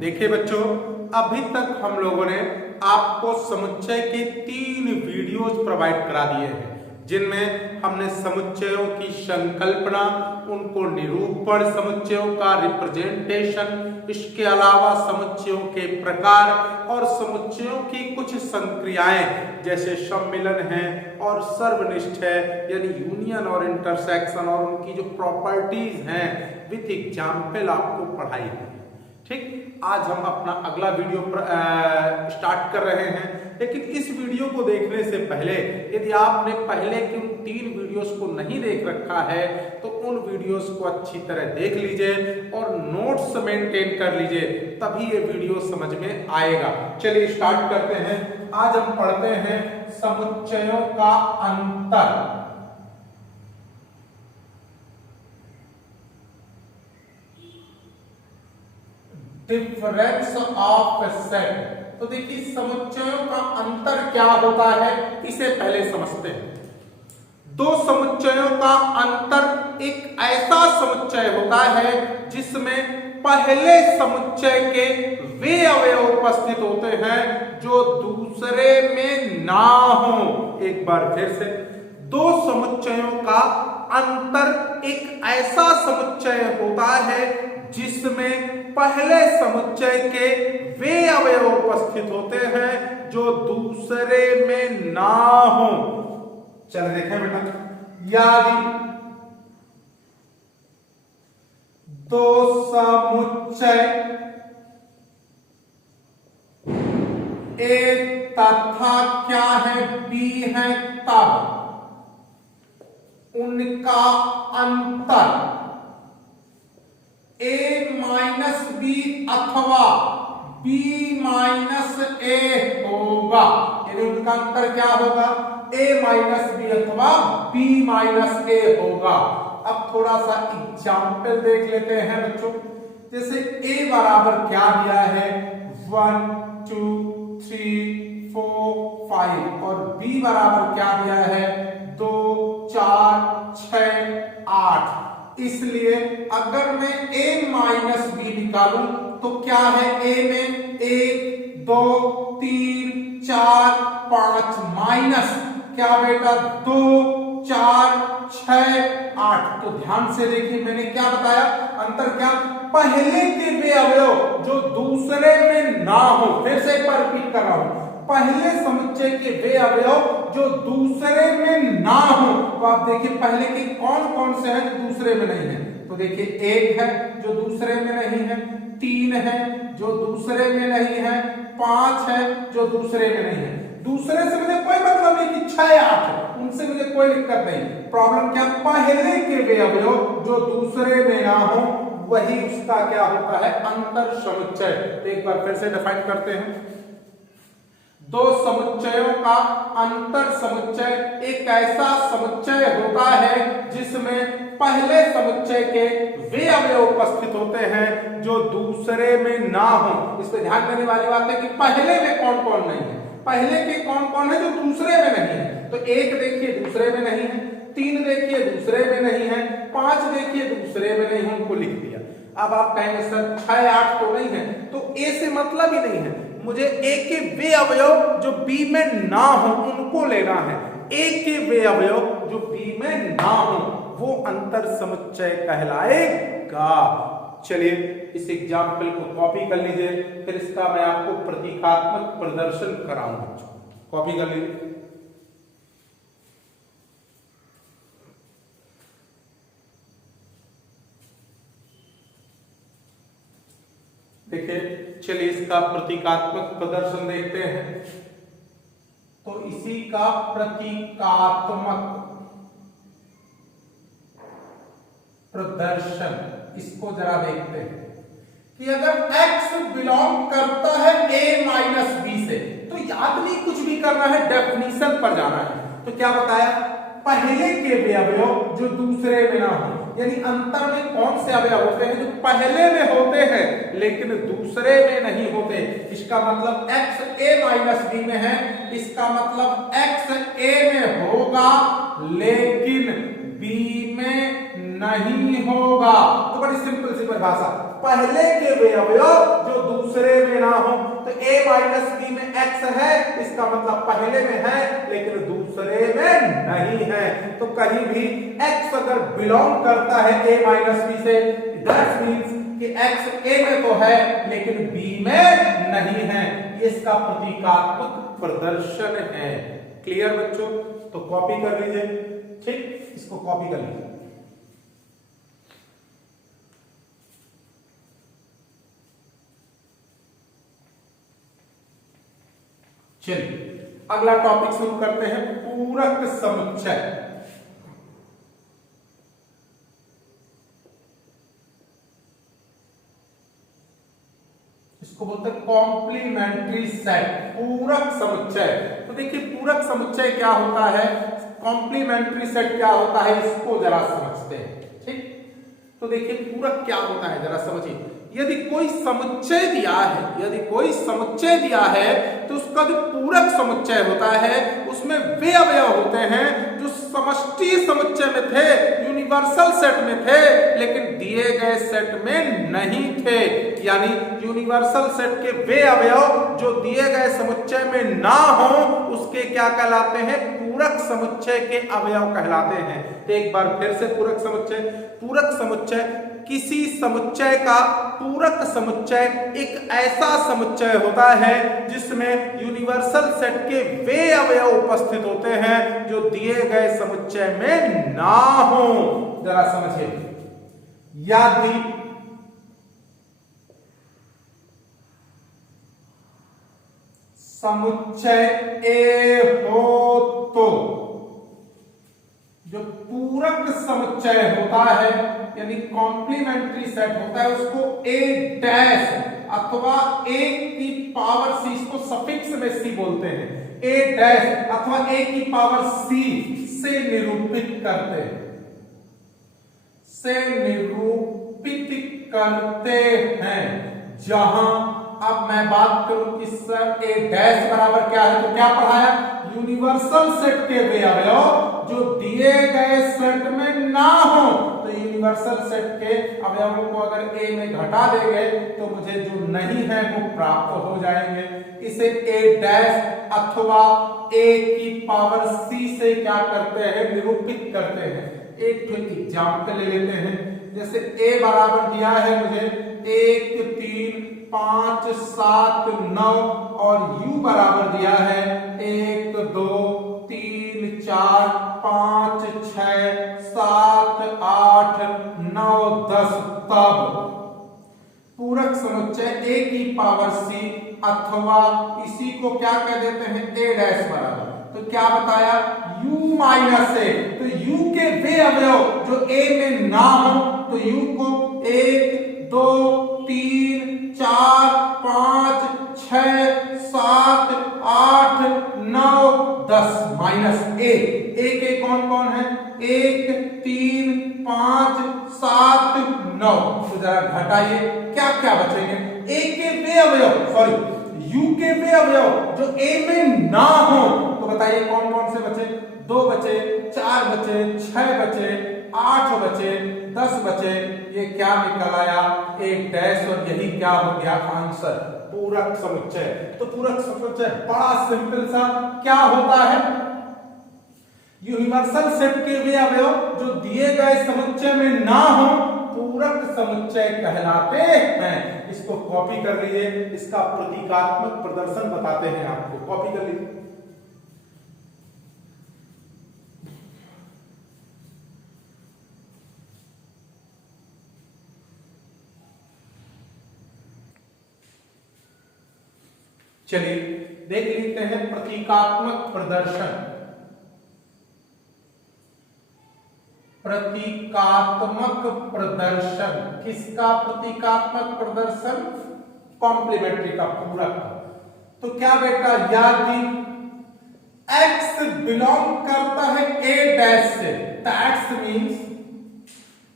देखिए बच्चों, अभी तक हम लोगों ने आपको समुच्चय के 3 वीडियोज प्रोवाइड करा दिए हैं, जिनमें हमने समुच्चयों की संकल्पना, उनको निरूपण, समुच्चयों का रिप्रेजेंटेशन, इसके अलावा समुच्चयों के प्रकार और समुच्चयों की कुछ संक्रियाएं जैसे सम्मिलन है और सर्वनिष्ठ है, यानी यूनियन और इंटरसेक्शन, और उनकी जो प्रॉपर्टीज हैं विथ एग्जाम्पल आपको पढ़ाई है। ठीक, आज हम अपना अगला वीडियो स्टार्ट कर रहे हैं, लेकिन इस वीडियो को देखने से पहले यदि आपने पहले के उन 3 वीडियोस को नहीं देख रखा है तो उन वीडियोस को अच्छी तरह देख लीजिए और नोट्स मेंटेन कर लीजिए, तभी ये वीडियो समझ में आएगा। चलिए स्टार्ट करते हैं। आज हम पढ़ते हैं समुच्चयों का अंतर। Difference of set. तो देखिए समुच्चयों का अंतर क्या होता है, इसे पहले समझते हैं। दो समुच्चयों का अंतर एक ऐसा समुच्चय होता है जिसमें पहले समुच्चय के वे अवयव उपस्थित होते हैं जो दूसरे में ना हो। एक बार फिर से, दो समुच्चयों का अंतर एक ऐसा समुच्चय होता है जिसमें पहले समुच्चय के वे अवयव उपस्थित होते हैं जो दूसरे में ना हो। चलो देखें बेटा, यदि दो समुच्चय ए तथा क्या है बी है, तब उनका अंतर a माइनस बी अथवा b माइनस ए होगा। यानी उनका अंतर क्या होगा, a माइनस बी अथवा b माइनस ए होगा। अब थोड़ा सा एग्जाम्पल देख लेते हैं बच्चों। जैसे a बराबर क्या दिया है, 1 2 3 4 5, और b बराबर क्या दिया है, 2 4 6 8। इसलिए अगर मैं a माइनस बी निकालूं तो क्या है, a में 1 2 3 4 5 माइनस क्या बेटा 2 4 6 8। तो ध्यान से देखिए, मैंने क्या बताया, अंतर क्या, पहले के वे अवयव जो दूसरे में ना हो। फिर से एक बार रिपीट कर रहा हूं, पहले समुच्चय के वे अवयव जो दूसरे में ना हो। तो आप देखिए पहले के कौन कौन से हैं जो दूसरे में नहीं है। तो देखिए 1 है जो दूसरे में नहीं है, 3 है जो दूसरे में नहीं है, 5 है जो दूसरे में नहीं है। दूसरे से मुझे कोई मतलब नहीं कि 6 8 है, उनसे मुझे कोई दिक्कत नहीं। प्रॉब्लम क्या, पहले के वे अवयव जो दूसरे में ना हो वही उसका क्या होता है, अंतर समुच्चय। तो एक बार फिर से डिफाइन करते हैं। दो समुच्चयों का अंतर समुच्चय एक ऐसा समुच्चय होता है जिसमें पहले समुच्चय के वे अवयव उपस्थित होते हैं जो दूसरे में ना हो। इस पे ध्यान देने वाली बात है कि पहले में कौन कौन नहीं है, पहले के कौन कौन है जो दूसरे में नहीं है। तो 1 देखिए दूसरे में नहीं है, 3 देखिए दूसरे में नहीं है, 5 देखिए दूसरे में नहीं है, उनको लिख दिया। अब आप कहेंगे सर 6 8 तो नहीं है, तो ए से मतलब ही नहीं है, मुझे ए के वे अवयव जो बी में ना हो उनको लेना है। ए के वे अवयव जो बी में ना हो वो अंतर समुच्चय कहलाएगा। चलिए इस एग्जाम्पल को कॉपी कर लीजिए, फिर इसका मैं आपको प्रतीकात्मक प्रदर्शन कराऊंगा। कॉपी कर लीजिए। देखिए, चलिए इसका प्रतीकात्मक प्रदर्शन देखते हैं। तो इसी का प्रतीकात्मक प्रदर्शन, इसको जरा देखते हैं कि अगर x बिलोंग करता है a माइनस बी से, तो याद नहीं कुछ भी करना है, डेफिनेशन पर जाना है। तो क्या बताया, पहले के वे अवयव जो दूसरे में ना हो, यानी अंतर में कौन से अवयव होते हैं जो पहले में होते हैं लेकिन दूसरे में नहीं होते। इसका मतलब x a माइनस बी में है, इसका मतलब x a में होगा लेकिन b में नहीं होगा। तो बड़ी सिंपल सी परिभाषा, पहले के वे अवयव जो दूसरे में ना हो। तो a माइनस बी में x है, इसका मतलब पहले में है लेकिन दूसरे में नहीं है। तो कहीं भी x अगर बिलोंग करता है a माइनस बी से, दैट मींस कि x a में तो है लेकिन b में नहीं है। इसका प्रतीकात्मक प्रदर्शन है। क्लियर बच्चों? तो कॉपी कर लीजिए, ठीक, इसको कॉपी कर लीजिए। चलिए अगला टॉपिक शुरू करते हैं, पूरक समुच्चय। इसको बोलते हैं कॉम्प्लीमेंट्री सेट, पूरक समुच्चय। तो देखिए पूरक समुच्चय क्या होता है, कॉम्प्लीमेंट्री सेट क्या होता है, इसको जरा समझते हैं। ठीक, तो देखिए पूरक क्या होता है जरा समझिए। यदि कोई समुच्चय दिया है, यदि कोई समुच्चय दिया है तो उसका जो पूरक समुच्चय होता है उसमें वे अवयव होते हैं जो समष्टि समुच्चय में थे, यूनिवर्सल सेट में थे, लेकिन दिए गए सेट में नहीं थे। यानी यूनिवर्सल सेट के वे अवयव जो दिए गए समुच्चय में ना हो उसके क्या कहलाते हैं, पूरक समुच्चय के अवयव कहलाते हैं। तो एक बार फिर से पूरक समुच्चय, पूरक समुच्चय किसी समुच्चय का पूरक समुच्चय एक ऐसा समुच्चय होता है जिसमें यूनिवर्सल सेट के वे अवयव उपस्थित होते हैं जो दिए गए समुच्चय में ना हो। जरा समझिए, यदि समुच्चय ए हो तो जो पूरक समुच्चय होता है यानी कॉम्प्लीमेंट्री सेट होता है उसको ए डैश अथवा ए की पावर सी, इसको सफिक्स में सी बोलते हैं, ए डैश अथवा ए की पावर सी से निरूपित करते हैं, से निरूपित करते हैं। जहां अब मैं बात करूं कि सर ए डैश बराबर क्या है, तो क्या पढ़ाया, यूनिवर्सल सेट के वे अवयव जो दिए गए सेट में ना हो। तो यूनिवर्सल सेट के अवयवों को अगर ए में घटा देंगे तो मुझे जो नहीं है वो प्राप्त हो जाएंगे। इसे ए डैश अथवा ए की पावर सी से क्या करते हैं, निरूपित करते हैं। एक एग्जाम्पल ले लेते हैं, जैसे a बराबर दिया है मुझे 1 3 5 7 9 और u बराबर दिया है 1 2 3 4 5 6 7 8 9 10। तब पूरक समुच्चय a की पावर c अथवा इसी को क्या कह देते हैं, a डैश बराबर, तो क्या बताया, u माइनस ए। तो u के वे अवयव जो a में ना हो तो u को 1 2 3 4 5 6 7 8 9 10 माइनस a। a के कौन कौन है, 1 3 5 7 9। तो जरा घटाइए, क्या क्या बचेंगे, a के वे अवयव सॉरी u के वे अवयव जो a में ना हो तो बताइए कौन कौन से बचे, 2 बचे, 4 बचे, 6 बचे, 8 बचे, 10 बचे। ये क्या निकल आया, एक डैश, और यही क्या हो गया आंसर, पूरक समुच्चय। तो पूरक समुच्चय बड़ा सिंपल सा क्या होता है, यूनिवर्सल सेट के वे अवयव जो दिए गए समुच्चय में ना हो पूरक समुच्चय कहलाते हैं। इसको कॉपी कर लीजिए, इसका प्रतीकात्मक प्रदर्शन बताते हैं आपको, कॉपी कर लीजिए। चलिए देख लेते हैं प्रतीकात्मक प्रदर्शन। प्रतीकात्मक प्रदर्शन किसका, प्रतीकात्मक प्रदर्शन कॉम्प्लीमेंट्री का, पूरक। तो क्या बेटा, यदि x बिलोंग करता है a डैश से, दैट्स मींस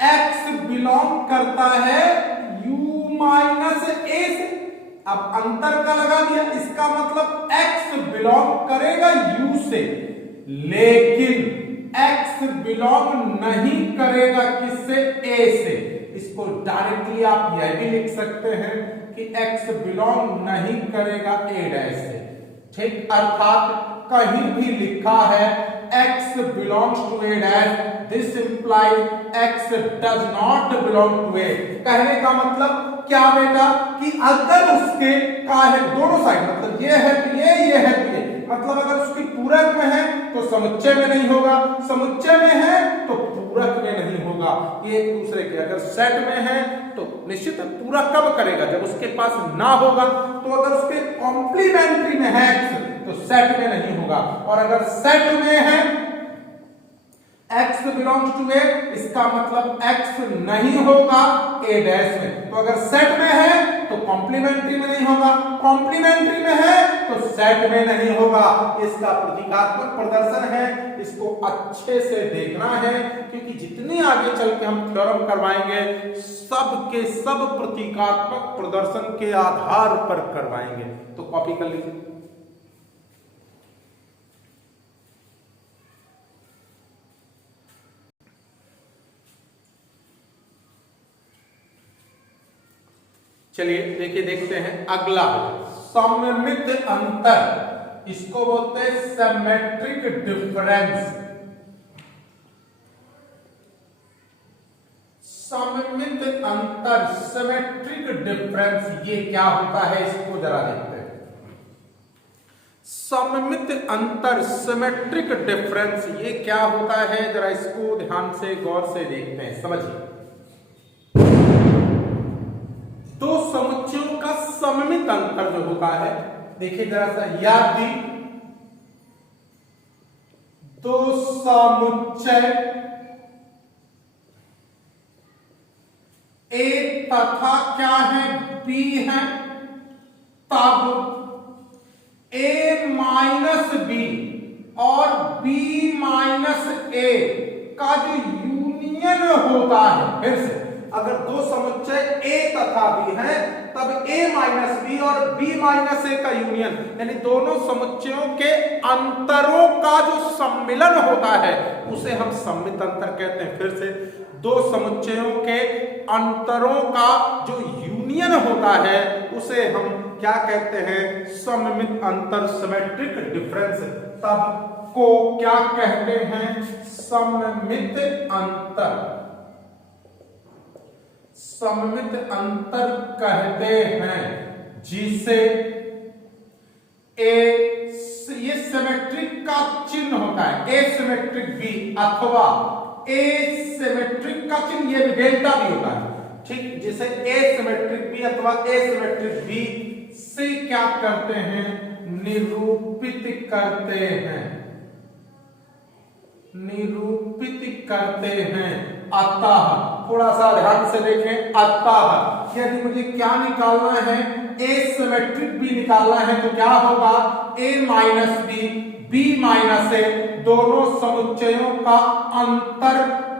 x बिलोंग करता है u माइनस a से। अब अंतर का लगा दिया, इसका मतलब x बिलोंग करेगा u से, लेकिन x बिलोंग नहीं करेगा किससे, a से। इसको डायरेक्टली आप यह भी लिख सकते हैं, कि x बिलोंग नहीं करेगा a डैश से, ठीक। अर्थात कहीं भी लिखा है x belongs to a dash, this implies x does not belong to a। कहने का मतलब क्या बेटा कि अगर उसके का है दोनों साइड, मतलब ये है तो ये है तो ये, मतलब अगर उसकी पूरक में है तो समुच्चय में नहीं होगा, समुच्चय में है तो पूरक में नहीं होगा, ये एक दूसरे के। अगर सेट में है तो निश्चित पूरक कब करेगा, जब उसके पास ना होगा। तो अगर उसके कॉम्प्लीमेंट्री में है x तो सेट में नहीं होगा, और अगर सेट में है x बिलोंग्स टू a, इसका मतलब x नहीं होगा a डैश में। तो अगर सेट में है तो कॉम्प्लीमेंट्री में नहीं होगा, कॉम्प्लीमेंट्री में है तो सेट में नहीं होगा। इसका प्रतीकात्मक प्रदर्शन है, इसको अच्छे से देखना है, क्योंकि जितनी आगे चल के हम थ्योरम करवाएंगे सब के सब प्रतीकात्मक प्रदर्शन के आधार पर करवाएंगे। तो कॉपी कर लीजिए। चलिए देखिए, देखते हैं अगला सममित अंतर, इसको बोलते हैं सिमेट्रिक डिफरेंस। सममित अंतर, सिमेट्रिक डिफरेंस, ये क्या होता है इसको जरा देखते हैं। सममित अंतर, सिमेट्रिक डिफरेंस, ये क्या होता है जरा इसको ध्यान से गौर से देखते हैं, समझिए। दो समुच्चयों का सममित अंतर जो होता है, देखिए जरा सा याद दी, दो समुच्चय A तथा क्या है B है, तब A माइनस B और B माइनस A का जो यूनियन होता है, फिर से अगर दो समुच्चय A तथा B हैं तब A माइनस B और B माइनस A का यूनियन, यानी दोनों समुच्चयों के अंतरों का जो सम्मिलन होता है उसे हम सममित अंतर कहते हैं। फिर से दो समुच्चयों के अंतरों का जो यूनियन होता है उसे हम क्या कहते हैं, सममित अंतर, सिमेट्रिक डिफरेंस। तब को क्या कहते हैं, सममित अंतर, सममित अंतर कहते हैं, जिसे ये सिमेट्रिक का चिन्ह होता है, एसिमेट्रिक बी अथवा एसिमेट्रिक का चिन्ह ये डेल्टा भी होता है, ठीक। जिसे एसिमेट्रिक बी अथवा एसिमेट्रिक बी से क्या करते हैं, निरूपित करते हैं, निरूपित करते हैं। अतः थोड़ा सा ध्यान से देखें, अतः यदि मुझे क्या निकालना है, एसिमेट्रिक बी निकालना है तो क्या होगा, a minus B, B minus A, दोनों समुच्चयों का अंतर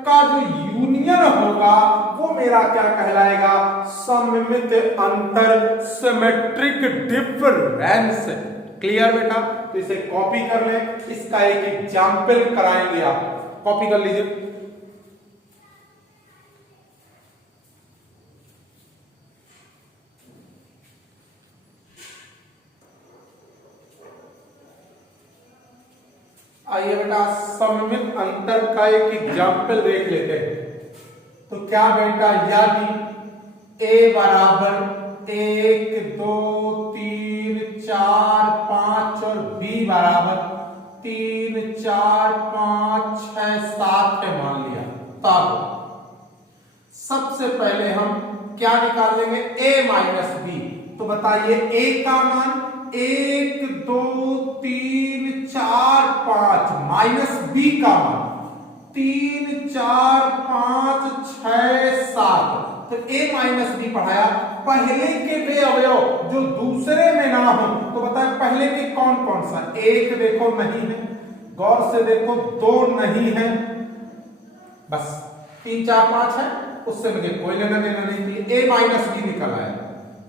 का जो यूनियन होगा वो मेरा क्या कहलाएगा, सममित अंतर, सिमेट्रिक डिफरेंस। क्लियर बेटा, तो इसे कॉपी कर ले, इसका एक एग्जाम्पल कराएंगे आप, कॉपी कर लीजिए। आइए बेटा सममित अंतर का एक एग्जाम्पल देख लेते हैं। तो क्या बेटा, यदि a बराबर 1 2 3 4 5 और b बराबर 3 4 5 6 7 है मान लिया, तब सबसे पहले हम क्या निकाल लेंगे, a माइनस बी। तो बताइए a का मान 1 2 3 4 5 माइनस बी का मान 3 4 5 6 7। तो a माइनस बी पढ़ाया, पहले के वे अवयव जो दूसरे में ना हो, तो बताए पहले के कौन कौन सा, एक देखो नहीं है, गौर से देखो, दो नहीं है, बस 3 4 5 है, उससे मुझे कोई लेना देना नहीं थी, a माइनस बी निकल आया।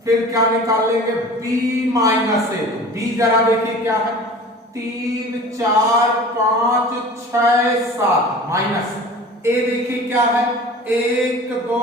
फिर क्या निकाल लेंगे, b माइनस ए। b जरा देखिए क्या है, 3 4 5 6 7 माइनस ए देखिए क्या है 1 2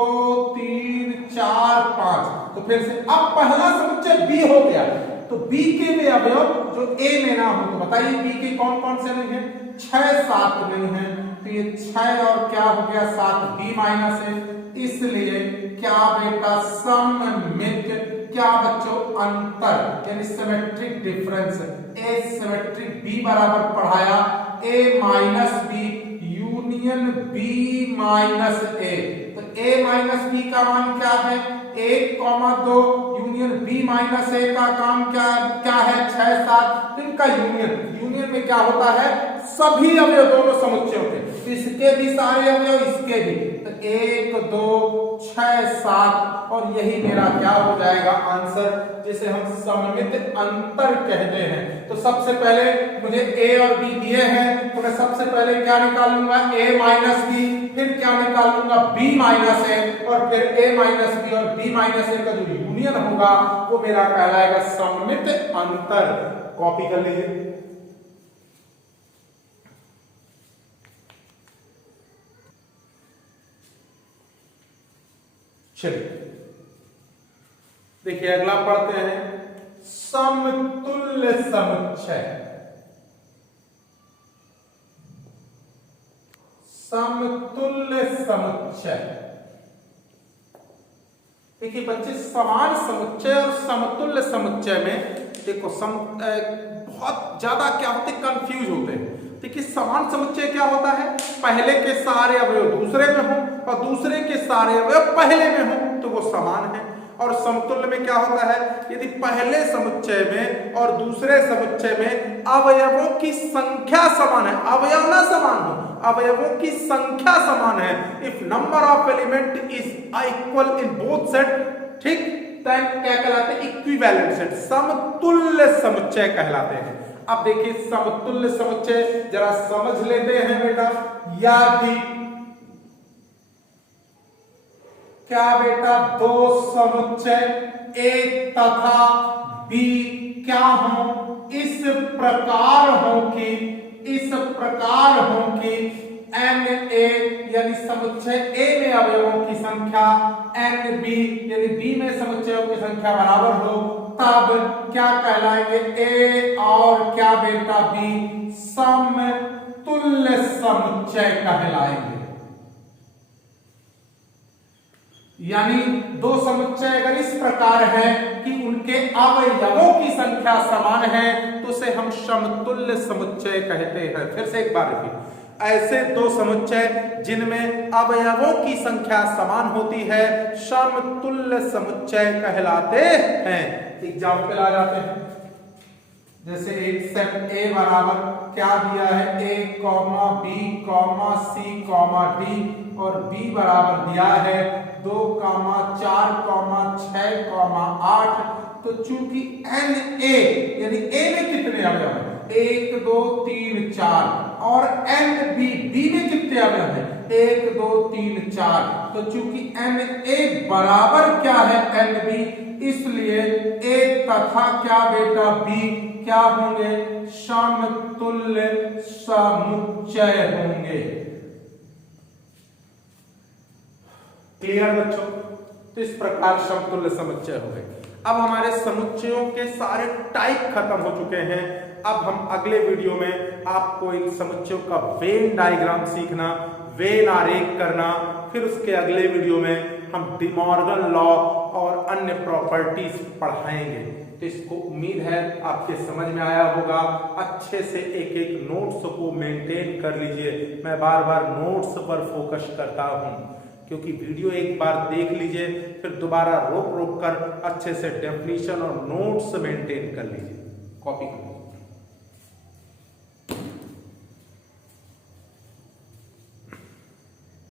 3 4 5। तो फिर से अब पहला समुच्चय बी हो गया, तो बी के में अवयव जो ए में ना हो, तो बताइए बी के कौन कौन से नहीं है, 6 7 नहीं है, तो ये 6 और क्या हो गया 7 बी माइनस है। इसलिए क्या बेटा सममित क्या बच्चों अंतर यानी symmetric difference A symmetric B बराबर पढ़ाया A minus B union B minus A. तो ए माइनस बी का मान क्या है 1,2 यूनियन बी माइनस ए का काम क्या है 6 7। इनका यूनियन में क्या होता है सभी अवयव दोनों समुच्चयों के, इसके भी सारे अवयव इसके भी, तो 1 2 6 7 और यही मेरा क्या हो जाएगा आंसर, जिसे हम सममित अंतर कहते हैं। तो सबसे पहले मुझे ए और बी दिए हैं, तो मैं सबसे पहले क्या निकालूंगा ए माइनस बी, फिर क्या निकालूंगा बी माइनस ए, और फिर ए माइनस बी और बी माइनस ए का जो यूनियन होगा वो मेरा कहलाएगा सममित अंतर। कॉपी कर लीजिए। चलिए देखिए अगला पढ़ते हैं समतुल्य समुच्चय। समतुल्य समुच्चय देखिए बच्चे समान समुच्चय और समतुल्य समुच्चय में देखो बहुत ज्यादा क्या होते कंफ्यूज होते हैं। देखिए समान समुच्चय क्या होता है पहले के सारे अवयव दूसरे में हो और दूसरे के सारे अवयव पहले में हो तो वो समान है। और समतुल्य में क्या होता है यदि पहले समुच्चय में और दूसरे समुच्चय में अवयवों की संख्या समान है, अवयव ना समान हो, अवयवों की संख्या समान है, if number of element is equal in both set, ठीक, तब क्या कहलाते हैं इक्विवेलेंट सेट, समतुल्य समुच्चय कहलाते हैं। अब देखिए समतुल्य समुच्चय जरा समझ लेते हैं बेटा। यदि क्या बेटा दो समुच्चय ए तथा बी क्या हो इस प्रकार हो कि एन ए यानी समुच्चय ए में अवयवों की संख्या एन बी यानी बी में समुच्चयों की संख्या बराबर हो, तब क्या कहलाएंगे ए और क्या बेटा बी समतुल्य समुच्चय कहलाएंगे। यानी दो समुच्चय अगर इस प्रकार है कि उनके अवयवों की संख्या समान है तो उसे हम समतुल्य समुच्चय कहते हैं। फिर से एक बार देखिए, ऐसे दो समुच्चय जिनमें अवयवों की संख्या समान होती है समतुल्य समुच्चय कहलाते हैं। एग्जाम्पल आ जाते हैं, जैसे एक सेट ए बराबर क्या दिया है ए comma B comma C comma D और बी बराबर दिया है 2 4 6 8। तो चूंकि एन ए यानी ए में कितने अवयव हैं 1 2 3 4 और एन बी बी में कितने अवयव हैं 1 2 3 4। तो चूंकि एन ए बराबर क्या है एन बी, इसलिए ए तथा क्या बेटा बी क्या होंगे समतुल्य समुच्चय होंगे। क्लियर बच्चों? तो इस प्रकार समतुल्य समुच्चय हो गए। अब हमारे समुच्चयों के सारे टाइप खत्म हो चुके हैं। अब हम अगले वीडियो में आपको इन समुच्चयों का वेन डायग्राम सीखना, वेन आरेख करना, फिर उसके अगले वीडियो में हम डी मॉर्गन लॉ और अन्य प्रॉपर्टीज पढ़ाएंगे। तो इसको उम्मीद है आपके समझ में आया होगा। अच्छे से एक एक नोट्स को मेंटेन कर लीजिए। मैं बार बार नोट्स पर फोकस करता हूं क्योंकि वीडियो एक बार देख लीजिए फिर दोबारा रोक कर अच्छे से डेफिनेशन और नोट्स मेंटेन कर लीजिए। कॉपी कर लीजिए।